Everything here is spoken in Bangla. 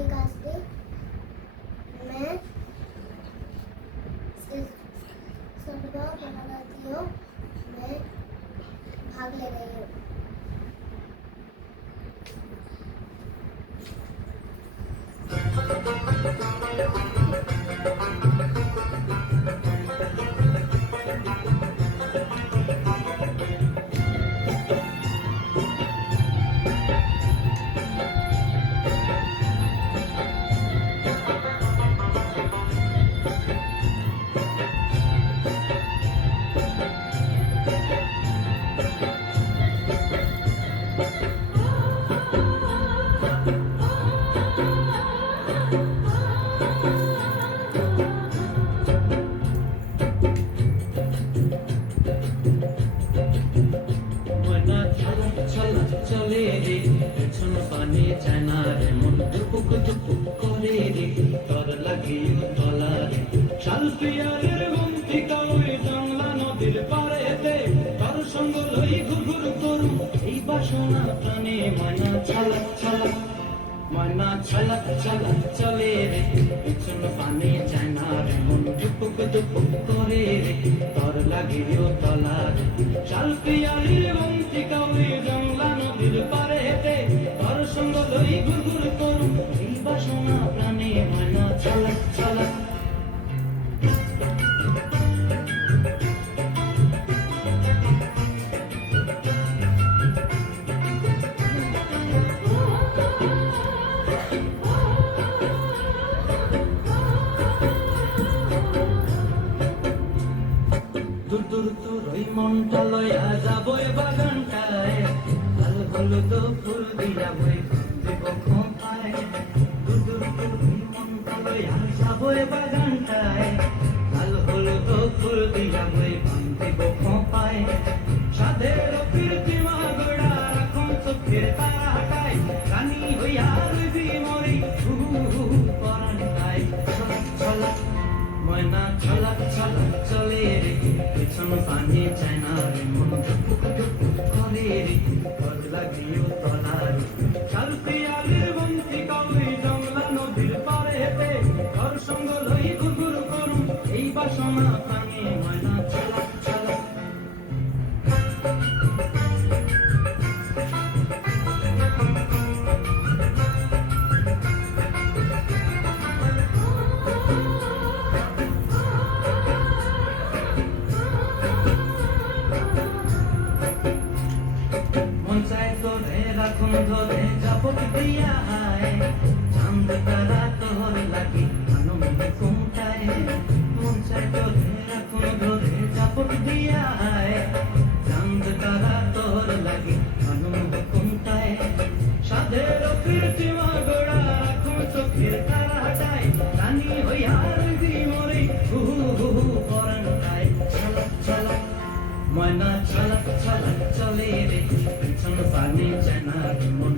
विकास दे। मैं सदभाव बनाती हूँ। मैं भाग ले रही हूँ। চলে রে পেছন পানে যায় না রে মন দুপুক দুপুক করে রে তর লাগিও তলা রে শাল পিয়ারের বন্তিকা ওই জংলা নদীর পাড়েতে তর সঙ্গ লই ঘুরঘুর করু এই বাসনা প্রাণে ময়না ছালাক ছালাক ময়না ছালাক ছালাক চলে রে পেছন পানে যায় না রে মন দুপুক দুপুক করে রে তর লাগিও তলা রে শাল পিয়ারের বন্তিকা ওই জংলা নদীর পাড়েতে তর সঙ্গ লই ঘুরঘুর করু এই বাসনা প্রাণে ময়না ছালাক ছালাক দূর দূর তোর ওই মনটা লয়া যাবই বাগানটায় লাল হলুদ ফুল দিয়া বই দেব খোঁপায় দূর দূর তোর ওই মনটা লয়া যাবই বাগানটায় লাল হলুদ ফুল দিয়া বই দেব খোঁপায় সাধের কীর্তিমা গোড়া রাখুন চোখের তারাটায় রানী হইয়া রইবি মরি পরানটায় ছলাক ছলাক ময়না ছলাক ছলাক চলে রে পেছন পানে যায় না রে মন দুপুক দুপুক করে রে তর লাগিও তলা রে শাল পিয়ারের বন্তিকা ওই জংলা নদীর পাড়েতে তর সঙ্গ লই ঘুরঘুর করু এই বাসনা প্রাণে ময়না ছলাক ছলাক রাখুন ধরে জাপট দিয়া আয় চাঁদ তারা তোর লাগি আনন্দ কুমটায় মন চাই তোরে রাখুন ধরে জাপট দিয়া আয় চাঁদ তারা তোর লাগি আনন্দ কুমটায় সাধের কীর্তিমা গোড়া রাখুন চোখের তারাটায় রানী হইয়া রইবি মরি পরানটায় ছলাক ছলাক ময়না ছলাক ছলাক চলে রে পেছন পানে যায় না মন